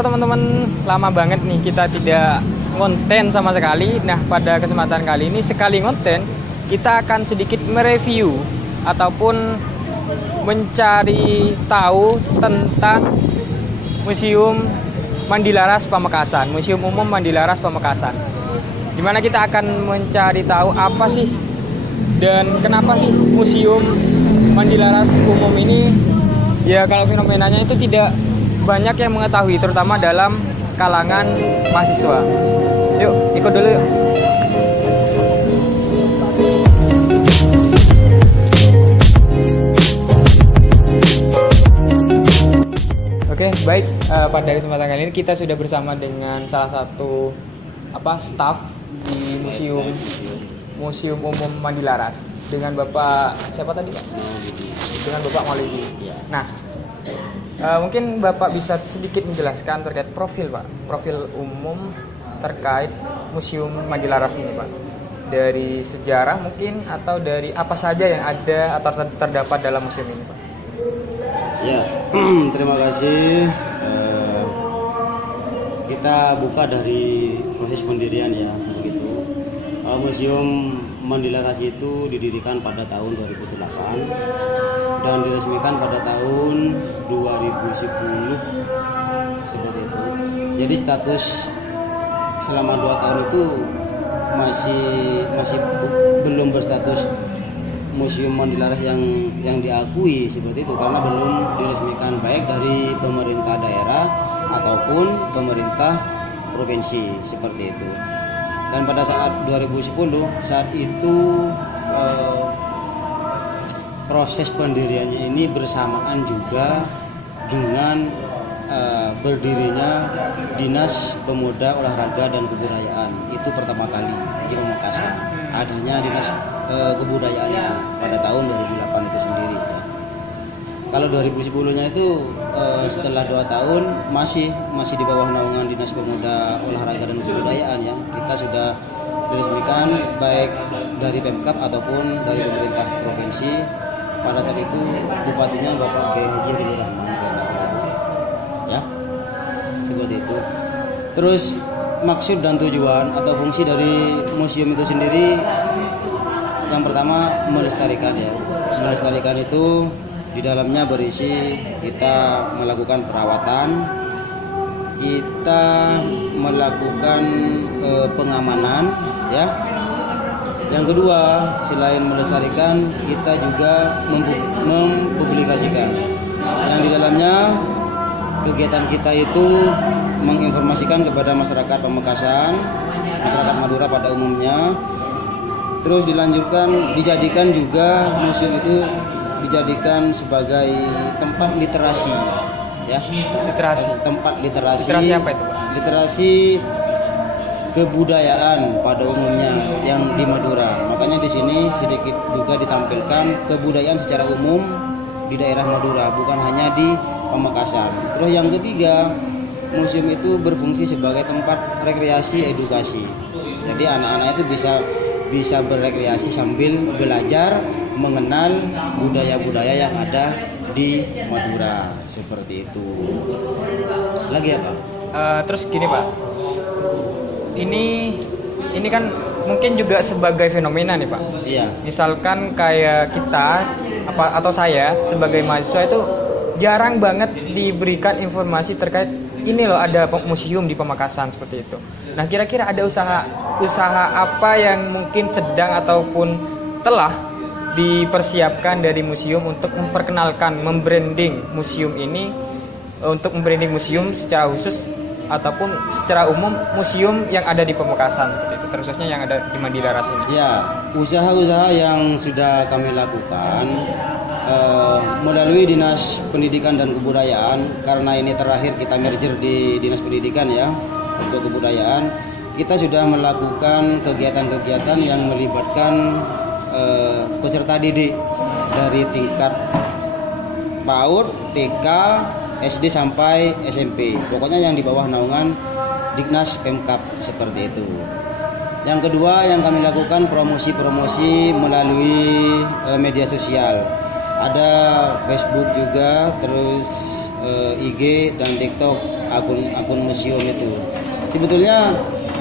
Halo teman-teman, lama banget nih kita tidak ngonten sama sekali. Nah, pada kesempatan kali ini sekali ngonten, kita akan sedikit mereview ataupun mencari tahu tentang Museum Mandilaras Pamekasan, Museum Umum Mandilaras Pamekasan. Dimana kita akan mencari tahu apa sih dan kenapa sih Museum Mandilaras Umum ini, ya kalau fenomenanya itu tidak banyak yang mengetahui, terutama dalam kalangan mahasiswa. Yuk, ikut dulu yuk. Oke, baik. Pada kesempatan kali ini kita sudah bersama dengan salah satu staf di Museum Umum Mandilaras, dengan Bapak siapa tadi, Pak? Dengan Bapak Maulidi. Nah, mungkin Bapak bisa sedikit menjelaskan terkait profil umum terkait Museum Mandilaras ini, Pak. Dari sejarah mungkin, atau dari apa saja yang ada atau terdapat dalam museum ini, Pak. Ya, terima kasih. Kita buka dari proses pendirian ya, begitu. Museum Mandilaras itu didirikan pada tahun 2008 dan diresmikan pada tahun 2010 seperti itu. Jadi status selama 2 tahun itu masih belum berstatus Museum Mandilaras yang diakui seperti itu, karena belum diresmikan baik dari pemerintah daerah ataupun pemerintah provinsi seperti itu. Dan pada saat 2010 saat itu proses pendiriannya ini bersamaan juga dengan berdirinya Dinas Pemuda, Olahraga dan Kebudayaan. Itu pertama kali di Pamekasan adanya Dinas Kebudayaan itu pada tahun 2008 itu sendiri. Kalau 2010-nya itu setelah 2 tahun masih di bawah naungan Dinas Pemuda, Olahraga dan Kebudayaan ya. Kita sudah diresmikan baik dari Pemkab ataupun dari pemerintah provinsi. Pada saat itu bupatinya Bapak Kiai Haji Ridho Rahman, ya, seperti itu. Terus maksud dan tujuan atau fungsi dari museum itu sendiri, yang pertama melestarikan ya. Melestarikan itu di dalamnya berisi kita melakukan perawatan, kita melakukan pengamanan ya. Yang kedua, selain melestarikan, kita juga mempublikasikan. Yang di dalamnya kegiatan kita itu menginformasikan kepada masyarakat Pamekasan, masyarakat Madura pada umumnya. Terus dijadikan juga museum itu dijadikan sebagai tempat literasi ya. Tempat literasi. Literasi apa itu, Pak? Literasi kebudayaan pada umumnya yang di Madura. Makanya di sini sedikit juga ditampilkan kebudayaan secara umum di daerah Madura, bukan hanya di Pamekasan. Terus yang ketiga, museum itu berfungsi sebagai tempat rekreasi edukasi. Jadi anak-anak itu bisa berrekreasi sambil belajar mengenal budaya-budaya yang ada di Madura seperti itu. Lagi apa? Terus gini, Pak. Ini kan mungkin juga sebagai fenomena nih, Pak. Iya. Misalkan kayak kita atau saya sebagai mahasiswa itu jarang banget diberikan informasi terkait ini loh, ada museum di Pamekasan seperti itu. Nah, kira-kira ada usaha apa yang mungkin sedang ataupun telah dipersiapkan dari museum untuk memperkenalkan, membranding museum ini, untuk membranding museum secara khusus ataupun secara umum museum yang ada di Pamekasan seperti itu, terkhususnya yang ada di Mandilaras ini? Ya, usaha-usaha yang sudah kami lakukan melalui Dinas Pendidikan dan Kebudayaan, karena ini terakhir kita merger di Dinas Pendidikan ya untuk kebudayaan. Kita sudah melakukan kegiatan-kegiatan yang melibatkan peserta didik dari tingkat PAUD, TK, SD sampai SMP. Pokoknya yang di bawah naungan Dignas Pemkab seperti itu. Yang kedua yang kami lakukan promosi-promosi melalui media sosial. Ada Facebook juga, terus IG dan TikTok akun museum itu. Sebetulnya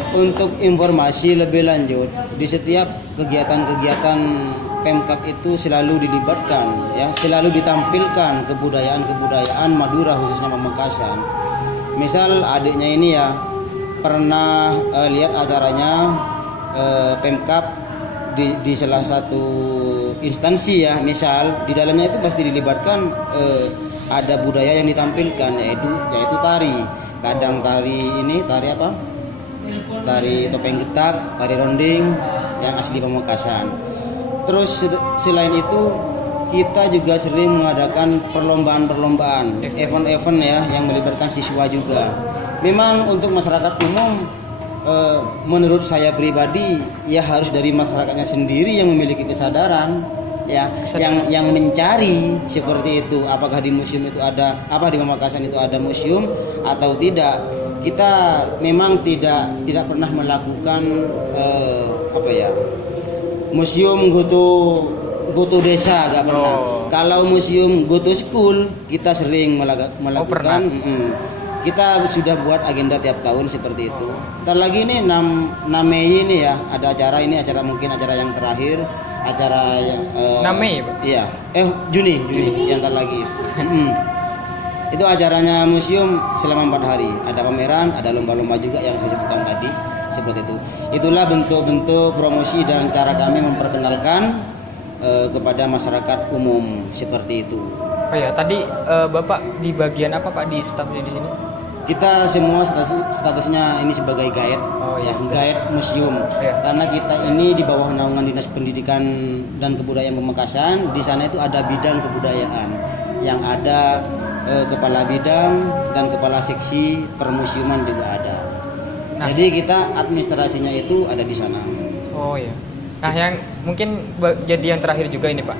untuk informasi lebih lanjut di setiap kegiatan-kegiatan Pemkab itu selalu dilibatkan, ya, selalu ditampilkan kebudayaan Madura khususnya Pamekasan. Misal adiknya ini ya pernah lihat acaranya Pemkab di salah satu instansi ya, misal di dalamnya itu pasti dilibatkan ada budaya yang ditampilkan yaitu tari. Kadang tari apa? Tari topeng getak, tari ronding yang asli Pamekasan. Terus selain itu kita juga sering mengadakan perlombaan-perlombaan, event-event ya yang melibatkan siswa juga. Memang untuk masyarakat umum menurut saya pribadi ya harus dari masyarakatnya sendiri yang memiliki kesadaran ya, yang mencari seperti itu, apakah di museum itu ada, di Pamekasan itu ada museum atau tidak. Kita memang tidak pernah melakukan museum goto desa, gak pernah. Kalau museum goto school kita sering melakukan. Kita sudah buat agenda tiap tahun seperti itu. Ntar lagi ini 6 Mei ini ya ada acara, ini mungkin acara yang terakhir, acara yang 6 Mei Pak? Iya, Juni yang ntar lagi. Itu acaranya museum selama 4 hari. Ada pameran, ada lomba-lomba juga yang saya sebutkan tadi, seperti itu. Itulah bentuk-bentuk promosi dan cara kami memperkenalkan kepada masyarakat umum seperti itu. Oh ya, tadi Bapak di bagian apa Pak di staf di sini? Kita semua statusnya ini sebagai guide, guide museum. Karena kita ini di bawah naungan Dinas Pendidikan dan Kebudayaan Pamekasan. Di sana itu ada bidang kebudayaan yang ada kepala bidang dan kepala seksi permusiuman juga ada. Jadi kita administrasinya itu ada di sana. Oh ya. Nah, yang mungkin jadi yang terakhir juga ini Pak.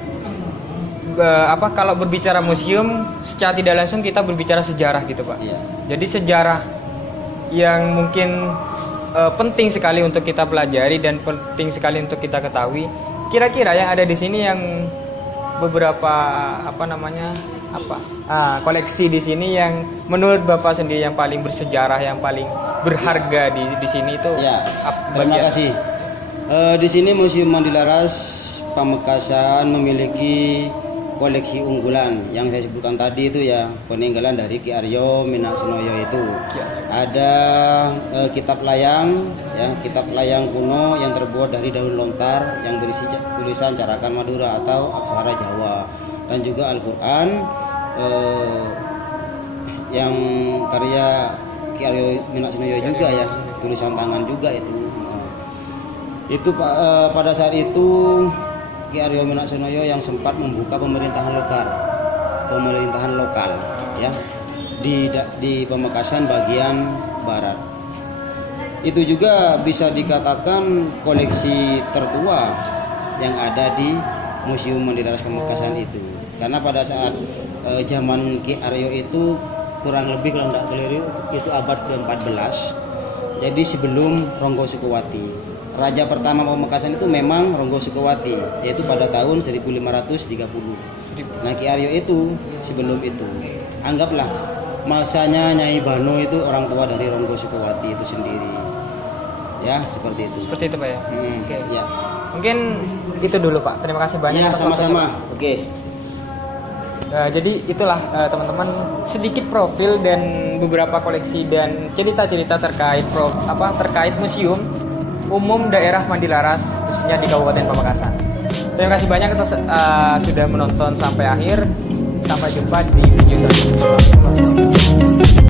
Kalau berbicara museum secara tidak langsung kita berbicara sejarah gitu Pak. Iya. Jadi sejarah yang mungkin penting sekali untuk kita pelajari dan penting sekali untuk kita ketahui. Kira-kira yang ada di sini yang beberapa koleksi di sini yang menurut Bapak sendiri yang paling bersejarah, yang paling berharga di sini itu terima kasih. Di sini Museum Mandilaras Pamekasan memiliki koleksi unggulan yang saya sebutkan tadi itu ya, peninggalan dari Ki Aryo Minaksonoyo itu. Ada kitab layang kuno yang terbuat dari daun lontar yang berisi tulisan Carakan Madura atau aksara Jawa, dan juga Al-Qur'an yang karya Ki Aryo Minaksonoyo juga ya, tulisan tangan juga itu. Itu pada saat itu Ki Aryo Minaksonoyo yang sempat membuka pemerintahan lokal ya di Pamekasan bagian barat. Itu juga bisa dikatakan koleksi tertua yang ada di Museum Mandilaras Pamekasan itu. Karena pada saat zaman Ki Aryo itu kurang lebih kalau tidak keliru itu abad ke-14. Jadi sebelum Ronggo Sukowati. Raja pertama Pamekasan itu memang Ronggo Sukowati, yaitu pada tahun 1530. Nah, Ki Aryo itu sebelum itu. Anggaplah masanya Nyai Bano itu orang tua dari Ronggo Sukowati itu sendiri. Ya, seperti itu. Seperti itu, Pak ya. Oke. Ya. Mungkin itu dulu, Pak. Terima kasih banyak. Ya, sama-sama. Oke. Jadi itulah teman-teman sedikit profil dan beberapa koleksi dan cerita-cerita terkait museum umum daerah Mandilaras khususnya di Kabupaten Pamekasan. Terima kasih banyak atas sudah menonton sampai akhir. Sampai jumpa di video selanjutnya.